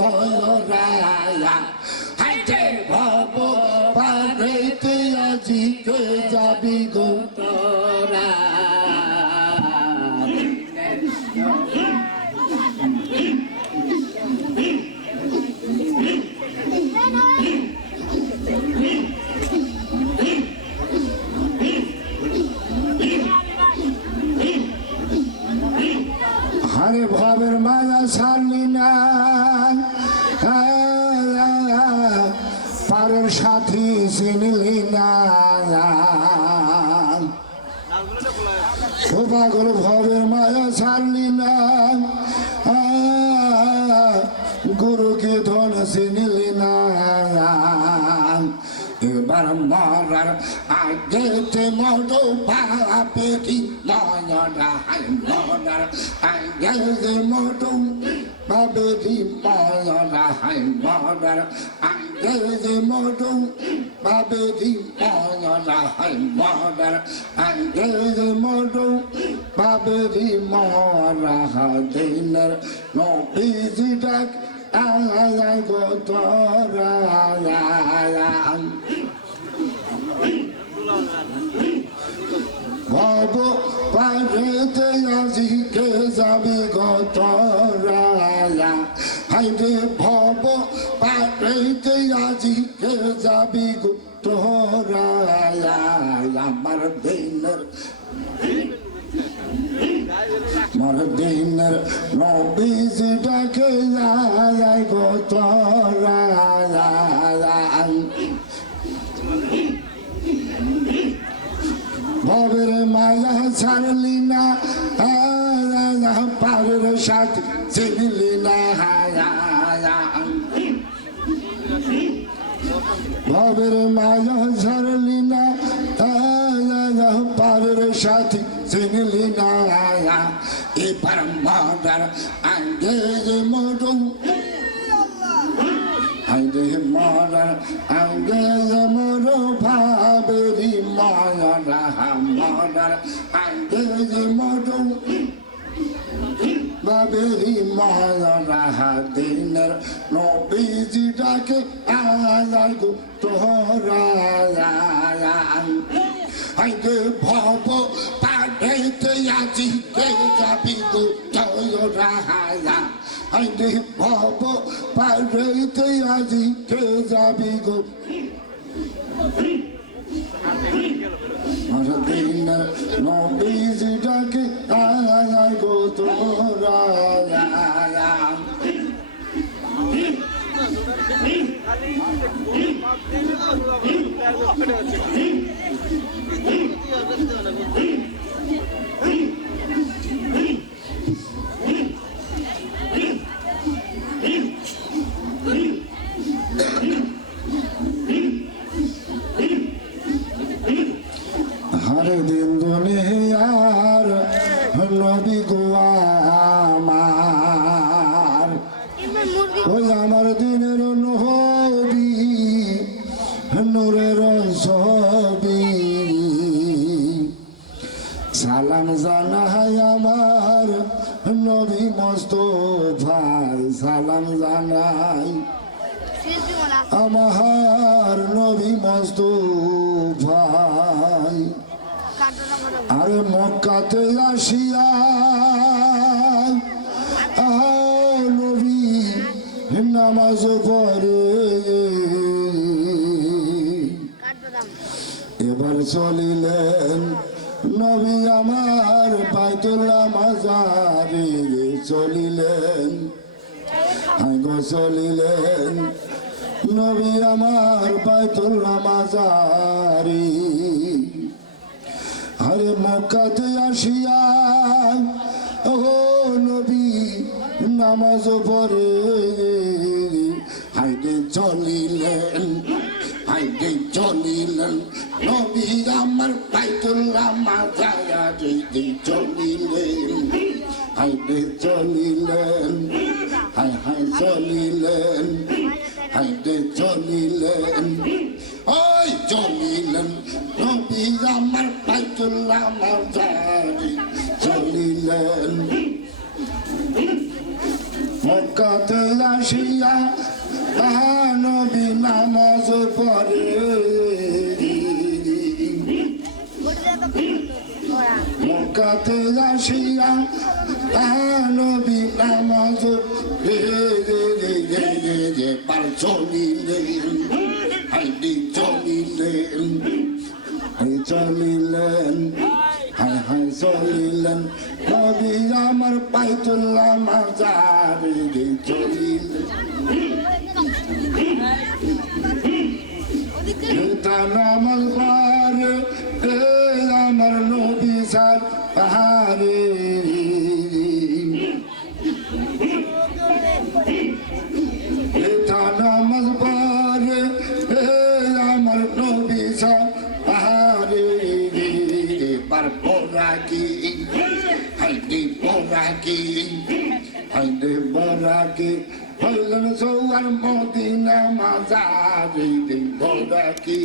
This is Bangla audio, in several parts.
তোরা হাইটে ভব পারেতে আজিকে যাবি গো তোরা আরে ভবের মায়া ছাড়লি না পারের সাথী চিনলি না ও পাগল ভবের মায়া ছাড়লি না গুরুকে ধন চিনলি না এবার মরার আগেতে মরো বাপেরি ময়রা মরার আগেতে মরো বাপেরি ময়রা মরার আগেতে মরো বাপেরি ময়রা মরার আগেতে মরো বাপেরি মরা দিনের নবীজি ডাক আয় গো তোরা ভব পারেতে আজিকে যাবি গো তোরা হাইরে ভব পারেতে আজিকে যাবি গো তোরা আমার দিনের মরদিনের নবীজি ডাকে যায় গো তোরা ভবের মায়া ছাড়লি না পারের সাথে চিনলি না ভবের মায়া ছাড়লি না পারের সাথে চিনলি না এবার মরার আগে মরু আগে মরার আগে মরু ভাবেরি ময়রা মরার আগে মরু বাবেরি ময়রা দিনের নবীজি ডাকে আয় গো তোরা আইগে ভব পারেতে আজিকে যাবি গো তোরা আইগে ভব পারেতে আজিকে যাবি গো দিনের নবীজি ডাকে আয় গো তোরা হরে দিন দুনিয়ার নবী গো আমার ওই আমার দিনের নবী নূরের ছবি সালাম জানাই আমার নবী মুস্তাফার সালাম জানাই আমার নবী মুস্তাফার আরে মক্কাতে আসিয়া নবী নামাজ পড়ে এবার চলিলেন নবী আমার বাইতুল্লাহ মাজারে চলিলেন গো চলিলেন নবী আমার বাইতুল্লাহ মাজারে আরে মক্কাতে আসিয়া ও নবী নামাজ পড়ে হাইটে চলিলেন হাইটে চলিলেন নবী আমার বাইতুল্লাহ মাজারে চলিলেন হাইটে চলিলেন হাই হাই চলিলেন হাইটে চলিলেন ওই চলিলেন নবী আমার বাইতুল্লাহ মাজারে চলিলেন মক্কাতে আসিয়া আসিয়া নবী নামাজ পড়ে মক্কাতে আসিয়া নবী নামাজ পার চলিলেন হাইডি চলিলেন চলিলেন হাই হাই চলিলেন নবী আমার বাইতুল্লাহ মাজারে চলিলেন নামাজ পারে আমার নবী সার পাহাড়ে নামাজ পারে আমার নবী সার পাহাড়ে পার পরাকি হাইডি পরাকি হাইডে পরাকি হইলেন সৌয়ার মদিনা মাজারে পরাকি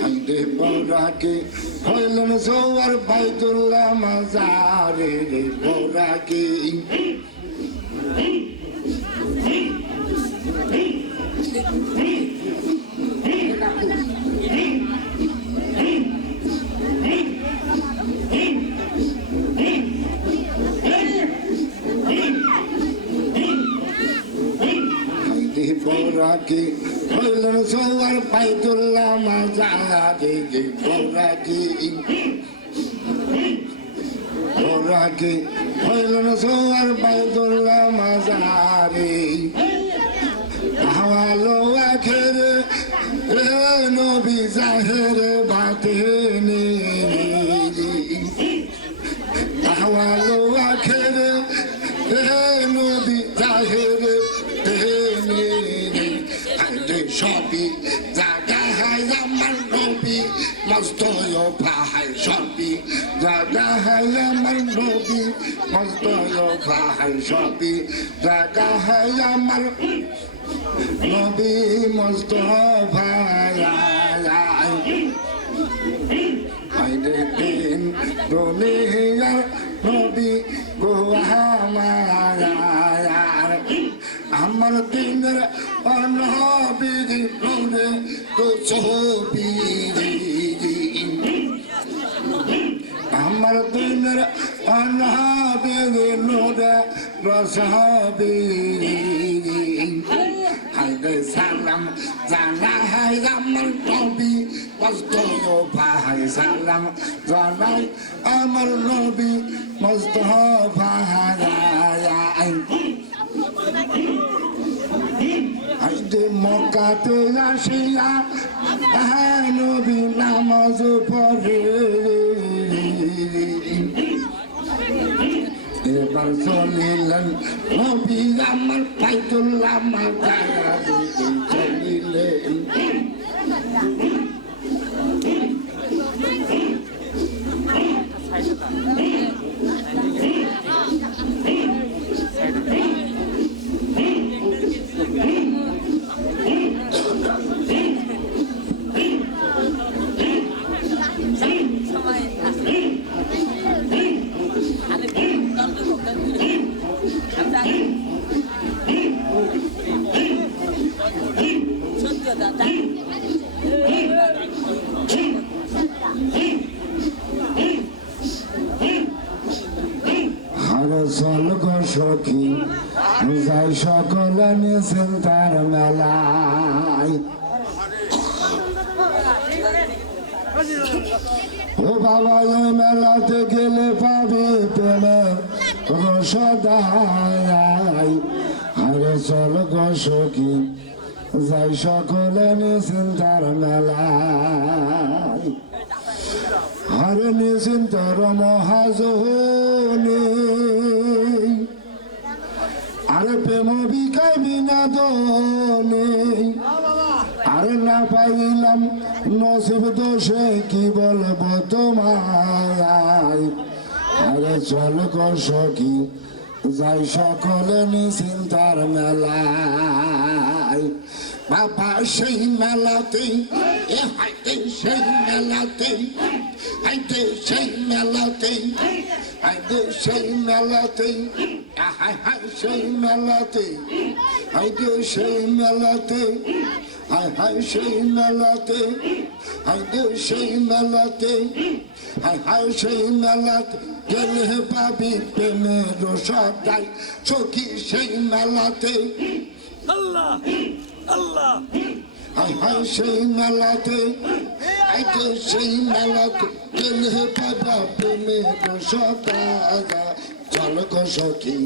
হাইডে পরাকি হইলেন সৌয়ার বাইতুল্লাহ মাজারে পরাকি পরাকি হইলেন সৌয়ার বাইতুল্লাহ মাজারে পরাকি পরাকি হইলেন সৌয়ার বাইতুল্লাহ মাজারে হাওয়ালো আখেরে নবী জাহেরে বাতিনি হাওয়ালো আখেরে নবী জাহেরে সবই জাগা হায় আমার নবী মস্ত ভাই সবই জাগা হায় আমার নবী মস্ত ভাই সবই জাগা হায় আমার নবী মস্ত ভাই আইরে দিন দুনিয়ার নবী গোহামার আমার দিনের অনবীর নূরে তো ছবি আমার দিনের অনবীর নূরে রসবি হাইরে সালাম জানা হাই আমার নবী মস্ত ভাই সালাম জানাই আমার নবী মস্ত ভাই আইডে মক্কাতে আসিয়া নবী নামাজ পড়ে এবার চলিলেন নবী আমার বাইতুল্লাহ মাজারে চলিলেন সখী যাই সকলে নিয়েছেন তার মেলায় ও বাবা ওই মেলাতে গেলে পাবে পেলে রসদাই আরে চল গো সখী যাই সকলে নিয়েছেন তার মেলায় আরে নিয়েছেন তার মহাজনে আরে প্রেম বিকায় বিনোদনে আরে না পাইলাম নসিব দোষে কি বলবো তোমায় আরে চল গো সখী যাই সকলে নিশ্চিন্তার মেলায় বাবা সেই মেলাতে এ হাইতে সেই মেলাতে হাইতে সেই মেলাতে হাইতে সেই মেলাতে হাই হাই সেই মেলাতে হাইতে সেই মেলাতে হাই হাই সেই মেলাতে হাইতে সেই মেলাতে হাই হাই সেই মেলাতে গেলে পাবি প্রেমের সদাই সখী সেই মেলাতে আল্লাহ আল্লাহ হাই হাই সেই মেলাতে হাইতে সেই মেলাতে গেলে পাবা প্রেমের সদাই চল গো সখী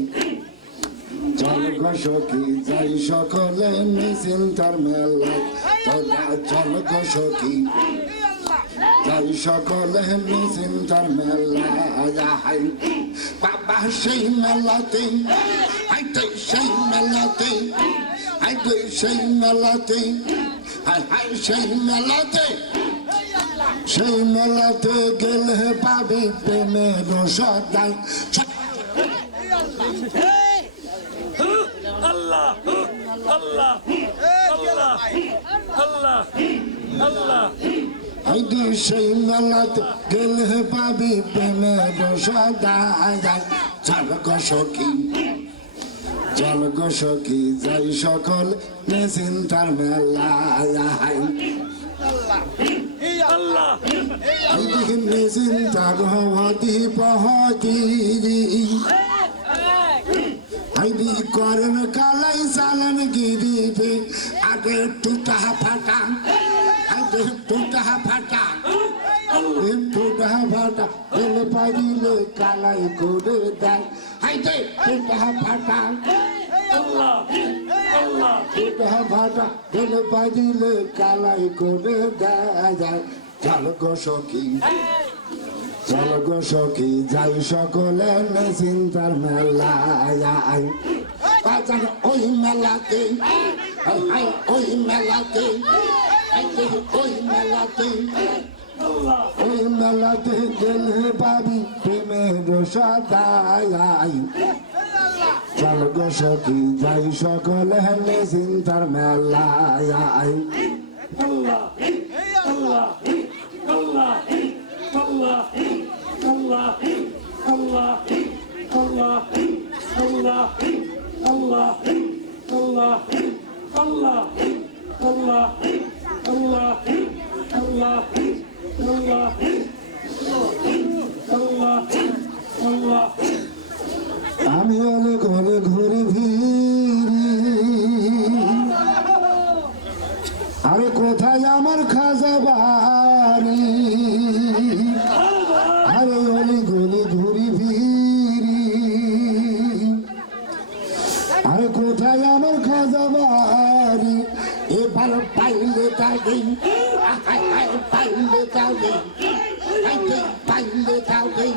চল গো সখী যাই সকলে নিশ্চিন্তার মেলায় তোরা চল গো সখী যাই সকলে নিশ্চিন্তার মেলায় বাবা সেই মেলাতে হাইতে সেই মেলাতে হাইতে সেই মেলাতে হাই হাই সেই মেলাতে সেই মেলাতে গেলে পাবি প্রেমের সদাই আল্লাহ আল্লাহ আল্লাহ আল্লাহ আল্লাহ হাইতে সেই মেলাতে গেলে পাবি প্রেমের সদাই চল গো সখী চল গো সখী যাই সকল নিশ্চিন্তার মেলায় আল্লাহ নিশ্চিন্তার হওয়াতি পহতি হাইদি করেন কালাই চালান গিরিবে আগে টুটা ফাটা আগে টুটা ফাটা টুটা ফাটা এলে পারিলে কালাই করে দেয় হাইতে টুটা ফাটা আল্লাহ আল্লাহ টুটা ফাটা এলে পারিলে কালাই করে দেয় চল গো সখী চল গো সখী যাই সকলে নিশ্চিন্তার মেলায় ওই মেলাতে ওই মেলাতে ওই মেলাতে ওই মেলাতে গেলে পাবি প্রেমের সদাই চল গো সখী যাই সকলে নিশ্চিন্তার মেলায় আল্লাহ আল্লাহ আল্লাহ আল্লাহ আল্লাহ আল্লাহ আল্লাহ আল্লাহ আল্লাহ আল্লাহ আল্লাহ আল্লাহ আল্লাহ আল্লাহ আল্লাহ আল্লাহ আল্লাহ আমি অনেক অনেক ঘুরে ফিরি আরে কোথায় আমার খাজা বাড়ি আরে অনেক অনেক ঘুরি ফিরি আরে কোথায় আমার খাজা বাড়ি এবার পাইলে তাকে পাইলে তাকে পাইলে তাকে